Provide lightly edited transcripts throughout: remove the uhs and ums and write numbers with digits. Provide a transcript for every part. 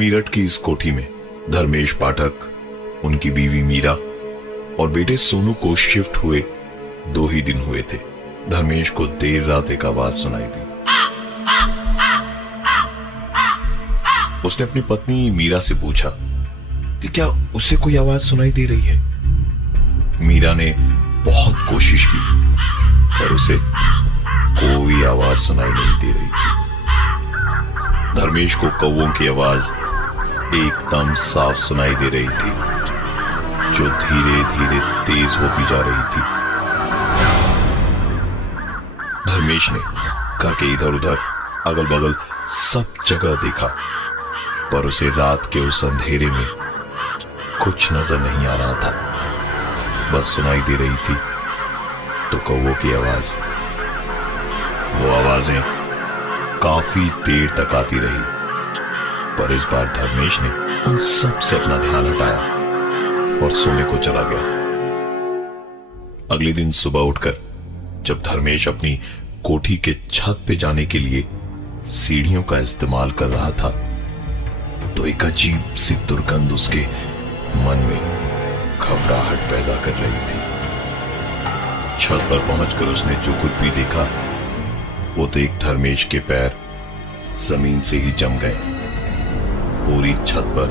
मीरठ की इस कोठी में धर्मेश पाठक, उनकी बीवी मीरा और बेटे सोनू को शिफ्ट हुए 2 ही दिन हुए थे। धर्मेश को देर रात एक आवाज सुनाई दी। उसने अपनी पत्नी मीरा से पूछा कि क्या उसे कोई आवाज सुनाई दे रही है। मीरा ने बहुत कोशिश की पर उसे कोई आवाज सुनाई नहीं दे रही थी। धर्मेश को कौवों की आवाज एकदम साफ सुनाई दे रही थी, जो धीरे धीरे तेज होती जा रही थी। धर्मेश ने घर के इधर उधर अगल बगल सब जगह देखा, पर उसे रात के उस अंधेरे में कुछ नजर नहीं आ रहा था। बस सुनाई दे रही थी तो कौवों की आवाज। वो आवाजें काफी देर तक आती रही, पर इस बार धर्मेश ने उन सब से अपना ध्यान हटाया और सोने को चला गया। अगले दिन सुबह उठकर जब धर्मेश अपनी कोठी के छत पे जाने के लिए सीढ़ियों का इस्तेमाल कर रहा था, तो एक अजीब सी दुर्गंध उसके मन में घबराहट पैदा कर रही थी। छत पर पहुंचकर उसने जो कुछ भी देखा, वो देख धर्मेश के पैर जमीन से ही जम गए। पूरी छत पर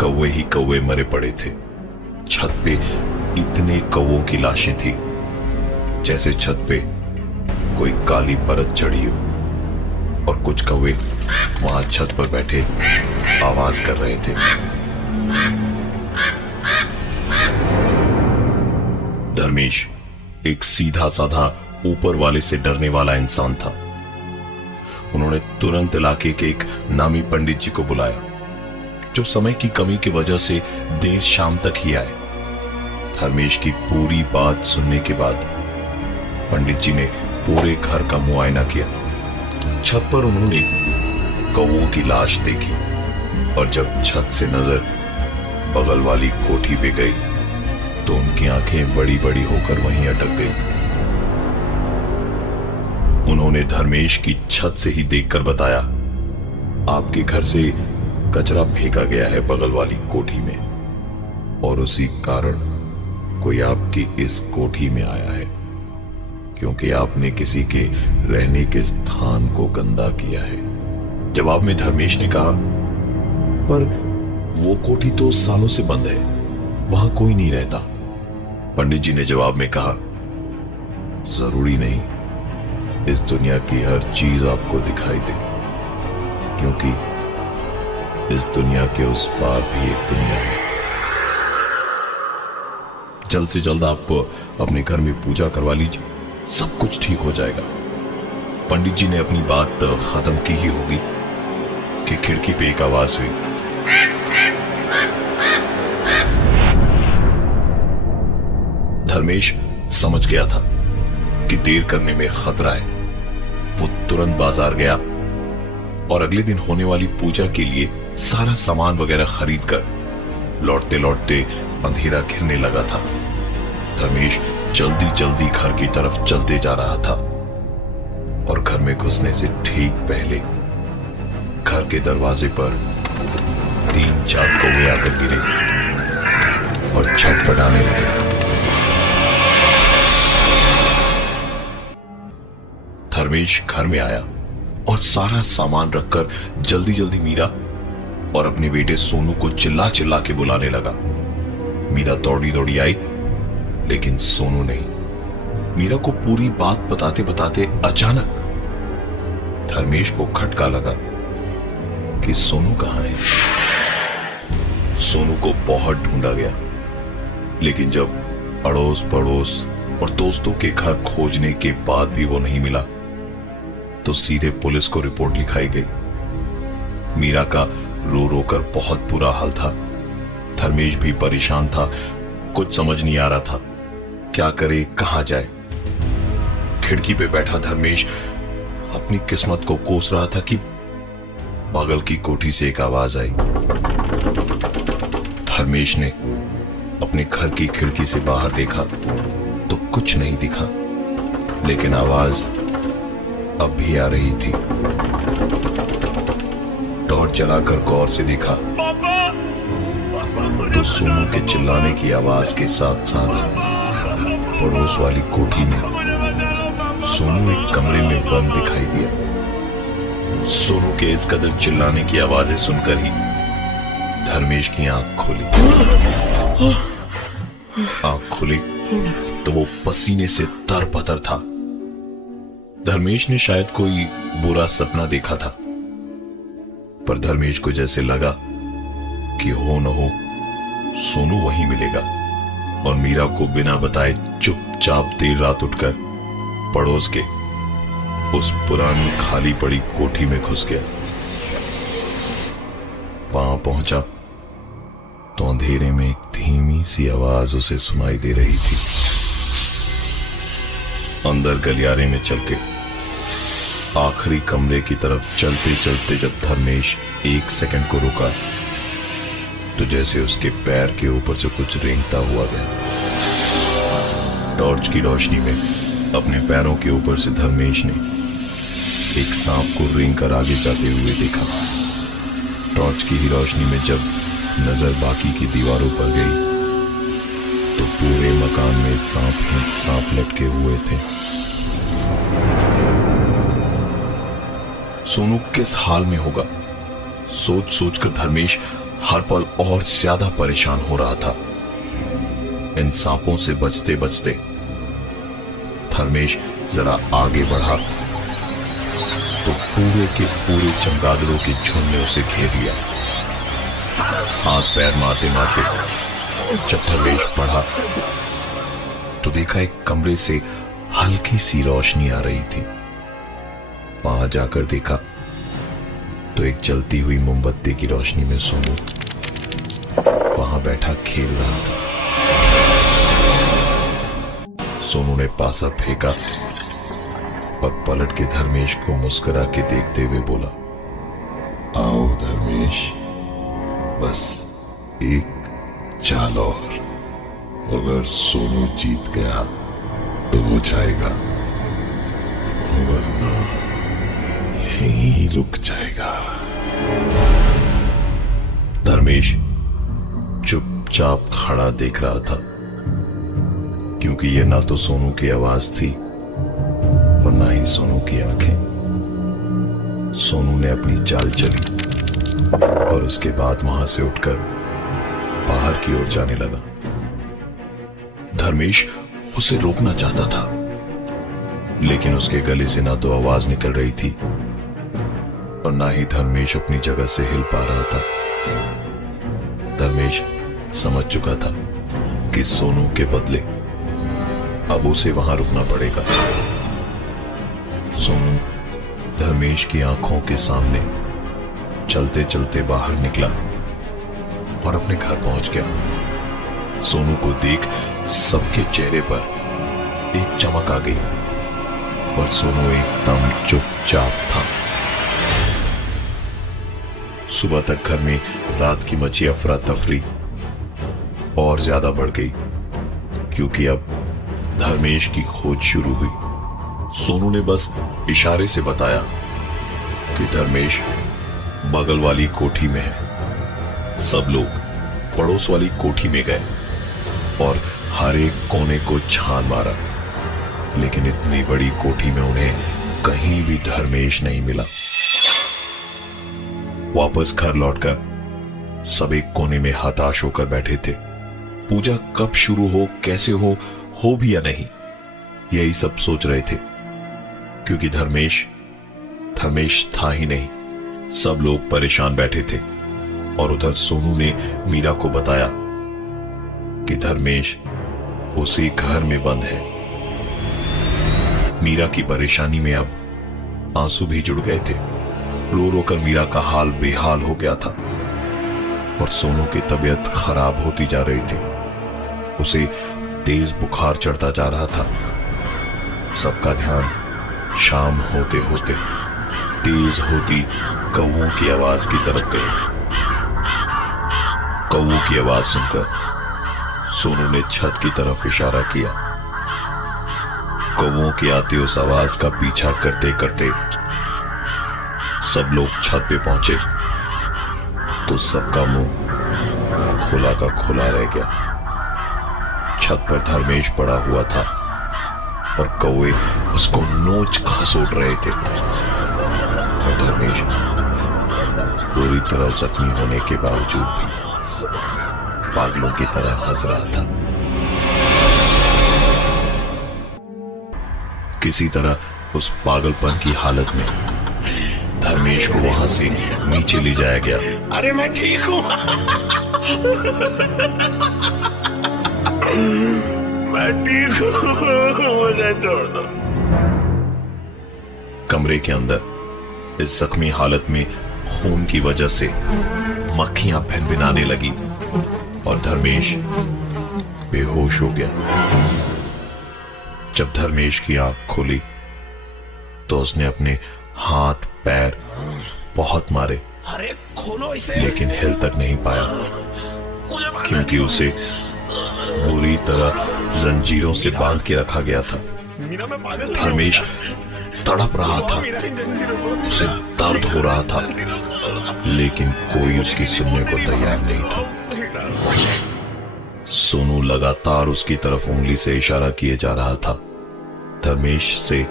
कौवे ही कौवे मरे पड़े थे। छत पे इतने कौवों की लाशें थी जैसे छत पे कोई काली परत चढ़ी हो, और कुछ कौवे वहां छत पर बैठे आवाज कर रहे थे। धर्मेश एक सीधा साधा ऊपर वाले से डरने वाला इंसान था। उन्होंने तुरंत इलाके के एक नामी पंडित जी को बुलाया, जो समय की कमी की वजह से देर शाम तक ही आए। धर्मेश की पूरी बात सुनने के बाद पंडित जी ने पूरे घर का मुआयना किया। छत पर उन्होंने कौवों की लाश देखी, और जब छत से नजर बगल वाली कोठी पे गई तो उनकी आंखें बड़ी बड़ी होकर वहीं अटक गई। उन्होंने धर्मेश की छत से ही देखकर बताया, आपके घर से कचरा फेंका गया है बगल वाली कोठी में, और उसी कारण कोई आपकी इस कोठी में आया है, क्योंकि आपने किसी के रहने के स्थान को गंदा किया है। जवाब में धर्मेश ने कहा, पर वो कोठी तो सालों से बंद है, वहां कोई नहीं रहता। पंडित जी ने जवाब में कहा, जरूरी नहीं इस दुनिया की हर चीज आपको दिखाई दे, क्योंकि इस दुनिया के उस पार भी एक दुनिया है। जल्द से जल्द आप अपने घर में पूजा करवा लीजिए, सब कुछ ठीक हो जाएगा। पंडित जी ने अपनी बात खत्म की ही होगी कि खिड़की पे एक आवाज हुई। धर्मेश समझ गया था कि देर करने में खतरा है। वो तुरंत बाजार गया और अगले दिन होने वाली पूजा के लिए सारा सामान वगैरह खरीद कर लौटते लौटते अंधेरा घिरने लगा था। धर्मेश जल्दी जल्दी घर की तरफ चलते जा रहा था, और घर में घुसने से ठीक पहले घर के दरवाजे पर 3-4 कौवे आकर गिरे और छटपटाने लगे। धर्मेश घर में आया और सारा सामान रखकर जल्दी जल्दी मीरा और अपने बेटे सोनू को चिल्ला चिल्ला के बुलाने लगा। मीरा दौड़ी दौड़ी आई, लेकिन सोनू नहीं। मीरा को पूरी बात बताते बताते अचानक धर्मेश को खटका लगा कि सोनू कहां है। सोनू को बहुत ढूंढा गया, लेकिन जब अड़ोस पड़ोस और दोस्तों के घर खोजने के बाद भी वो नहीं मिला, तो सीधे पुलिस को रिपोर्ट लिखाई गई। मीरा का रो रो कर बहुत बुरा हाल था। धर्मेश भी परेशान था, कुछ समझ नहीं आ रहा था क्या करे, कहां जाए। खिड़की पे बैठा धर्मेश अपनी किस्मत को कोस रहा था कि बगल की कोठी से एक आवाज आई। धर्मेश ने अपने घर की खिड़की से बाहर देखा तो कुछ नहीं दिखा, लेकिन आवाज अब भी आ रही थी। टॉर्च टॉर्च जलाकर गौर से देखा तो सोनू के चिल्लाने की आवाज के साथ साथ पड़ोस वाली कोठी में सोनू एक कमरे में बंद दिखाई दिया। सोनू के इस कदर चिल्लाने की आवाजें सुनकर ही धर्मेश की आंख खुली। आंख खुली तो वो पसीने से तरपतर था। धर्मेश ने शायद कोई बुरा सपना देखा था, पर धर्मेश को जैसे लगा कि हो न हो सोनू वहीं मिलेगा, और मीरा को बिना बताए चुपचाप देर रात उठकर पड़ोस के उस पुरानी खाली पड़ी कोठी में घुस गया। वहां पहुंचा तो अंधेरे में एक धीमी सी आवाज उसे सुनाई दे रही थी। अंदर गलियारे में चल के आखिरी कमरे की तरफ चलते चलते जब धर्मेश 1 सेकंड को रुका तो जैसे उसके पैर के ऊपर से कुछ रेंगता हुआ गया। टॉर्च की रोशनी में अपने पैरों के ऊपर से धर्मेश ने एक सांप को रेंग कर आगे जाते हुए देखा। टॉर्च की ही रोशनी में जब नजर बाकी की दीवारों पर गई तो पूरे मकान में सांप ही सांप लटके हुए थे। सोनू किस हाल में होगा, सोच सोचकर धर्मेश हर पल और ज्यादा परेशान हो रहा था। इन सांपों से बचते बचते धर्मेश जरा आगे बढ़ा तो पूरे के पूरे चमगादड़ों के झुंड ने उसे घेर लिया। हाथ पैर मारते मारते जब धर्मेश बढ़ा तो देखा एक कमरे से हल्की सी रोशनी आ रही थी। वहां जाकर देखा तो एक जलती हुई मोमबत्ती की रोशनी में सोनू वहां बैठा खेल रहा था। सोनू ने पासा फेंका और पलट के धर्मेश को मुस्कुरा के देखते हुए बोला, आओ धर्मेश, बस एक चाल और, अगर सोनू जीत गया तो वो जाएगा, वरना यहीं रुक जाएगा। धर्मेश चुपचाप खड़ा देख रहा था, क्योंकि यह ना तो सोनू की आवाज थी और ना ही सोनू की आंखें। सोनू ने अपनी चाल चली और उसके बाद वहां से उठकर बाहर की ओर जाने लगा। धर्मेश उसे रोकना चाहता था, लेकिन उसके गले से ना तो आवाज निकल रही थी और ना ही धर्मेश अपनी जगह से हिल पा रहा था। धर्मेश समझ चुका था कि सोनू के बदले अब उसे वहां रुकना पड़ेगा। सोनू धर्मेश की आंखों के सामने चलते चलते बाहर निकला और अपने घर पहुंच गया। सोनू को देख सबके चेहरे पर एक चमक आ गई, पर सोनू एकदम चुपचाप था। सुबह तक घर में रात की मची अफरा तफरी और ज्यादा बढ़ गई, क्योंकि अब धर्मेश की खोज शुरू हुई। सोनू ने बस इशारे से बताया कि धर्मेश बगल वाली कोठी में है। सब लोग पड़ोस वाली कोठी में गए और हर एक कोने को छान मारा, लेकिन इतनी बड़ी कोठी में उन्हें कहीं भी धर्मेश नहीं मिला। वापस घर लौटकर सब एक कोने में हताश होकर बैठे थे। पूजा कब शुरू हो, कैसे हो भी या नहीं, यही सब सोच रहे थे, क्योंकि धर्मेश था ही नहीं। सब लोग परेशान बैठे थे और उधर सोनू ने मीरा को बताया कि धर्मेश उसी घर में बंद है। मीरा की परेशानी में अब आंसू भी जुड़ गए थे। रो रो कर मीरा का हाल बेहाल हो गया था और सोनू की तबीयत खराब होती जा रही थी। उसे तेज बुखार चढ़ता जा रहा था। सबका ध्यान शाम होते होते तेज होती कौवों की आवाज की तरफ गई। कौवों की आवाज सुनकर सोनू ने छत की तरफ इशारा किया। कौवों के आते उस आवाज का पीछा करते करते सब लोग छत पे पहुंचे तो सबका मुंह खुला का खुला रह गया। छत पर धर्मेश पड़ा हुआ था और कौवे उसको नोच खसोट रहे थे और धर्मेश पूरी तरह जख्मी होने के बावजूद भी पागलों की तरह हंस रहा था। किसी तरह उस पागलपन की हालत में धर्मेश को वहां से नीचे ले जाया गया। अरे मैं ठीक हूं, मैं ठीक हूं, मुझे छोड़ दो। कमरे के अंदर इस जख्मी हालत में खून की वजह से मक्खियां भिनभिनाने लगी और धर्मेश बेहोश हो गया। जब धर्मेश की आंख खुली तो उसने अपने हाथ पैर बहुत मारे, अरे खोलो इसे, लेकिन हिल तक नहीं पाया क्योंकि उसे बुरी तरह जंजीरों से बांध के रखा गया था। धर्मेश तड़प रहा था, उसे दर्द हो रहा था, लेकिन कोई उसकी सुनने को तैयार नहीं था। सोनू लगातार उसकी तरफ उंगली से इशारा किए जा रहा था। धर्मेश से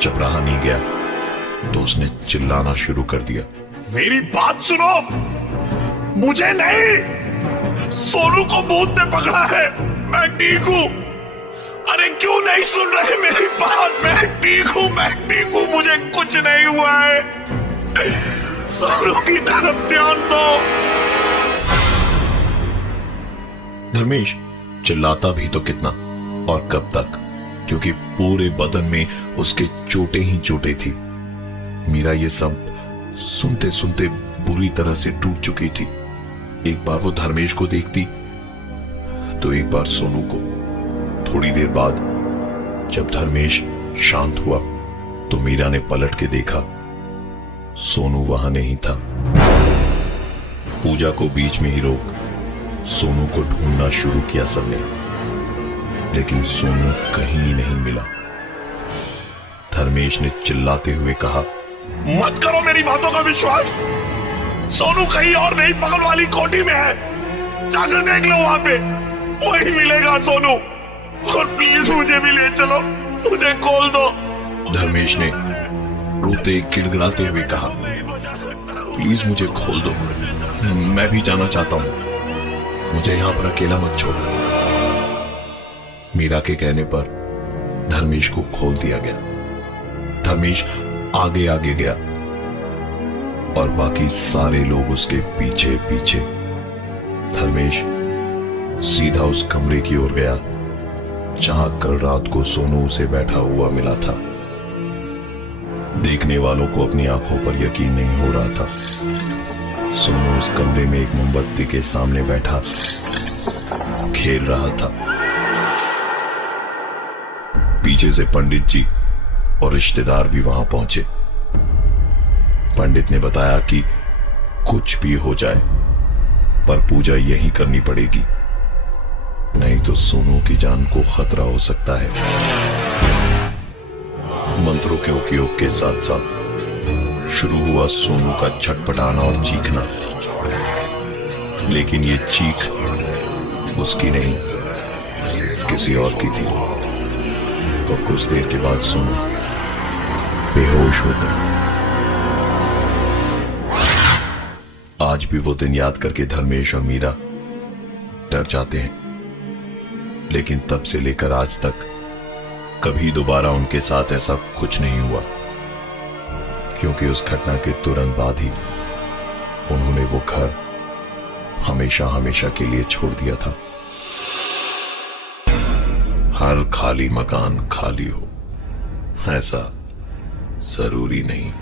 जब रहा नहीं गया तो उसने चिल्लाना शुरू कर दिया। मेरी बात सुनो, मुझे नहीं, सोनू को भूत ने पकड़ा है, मैं ठीक हूं। अरे क्यों नहीं सुन रहे मेरी बात? मैं ठीक हूं, मैं ठीक हूं, मुझे कुछ नहीं हुआ है। सोनू की तरफ ध्यान दो। धर्मेश चिल्लाता भी तो कितना और कब तक, क्योंकि पूरे बदन में उसके चोटें ही चोटें थी। मीरा ये सब सुनते सुनते बुरी तरह से टूट चुकी थी। एक बार वो धर्मेश को देखती तो एक बार सोनू को। थोड़ी देर बाद जब धर्मेश शांत हुआ तो मीरा ने पलट के देखा, सोनू वहां नहीं था। पूजा को बीच में ही रोक सोनू को ढूंढना शुरू किया सबने, लेकिन सोनू कहीं नहीं मिला। धर्मेश ने चिल्लाते हुए कहा, मत करो मेरी बातों का विश्वास, सोनू कहीं और नहीं, बगल वाली कोठी में है, जाकर देख लो, वहां पे वही मिलेगा सोनू। और प्लीज मुझे भी ले चलो, मुझे खोल दो। धर्मेश ने रोते गिड़गिड़ाते हुए कहा, प्लीज मुझे खोल दो, मैं भी जाना चाहता हूं, मुझे यहां पर अकेला मत छोड़ो। मीरा के कहने पर धर्मेश को खोल दिया गया। धर्मेश आगे आगे गया और बाकी सारे लोग उसके पीछे पीछे। धर्मेश सीधा उस कमरे की ओर गया जहां कल रात को सोनू उसे बैठा हुआ मिला था। देखने वालों को अपनी आंखों पर यकीन नहीं हो रहा था। सोनू उस कमरे में एक मोमबत्ती के सामने बैठा खेल रहा था। पीछे से पंडित जी और रिश्तेदार भी वहां पहुंचे। पंडित ने बताया कि कुछ भी हो जाए पर पूजा यहीं करनी पड़ेगी, नहीं तो सोनू की जान को खतरा हो सकता है। मंत्रों के उपयोग के साथ साथ शुरू हुआ सोनू का छटपटाना और चीखना, लेकिन ये चीख उसकी नहीं किसी और की थी। और कुछ देर के बाद सोनू बेहोश हो गया। आज भी वो दिन याद करके धर्मेश और मीरा डर जाते हैं, लेकिन तब से लेकर आज तक कभी दोबारा उनके साथ ऐसा कुछ नहीं हुआ, क्योंकि उस घटना के तुरंत बाद ही उन्होंने वो घर हमेशा हमेशा के लिए छोड़ दिया था। हर खाली मकान खाली हो ऐसा जरूरी नहीं।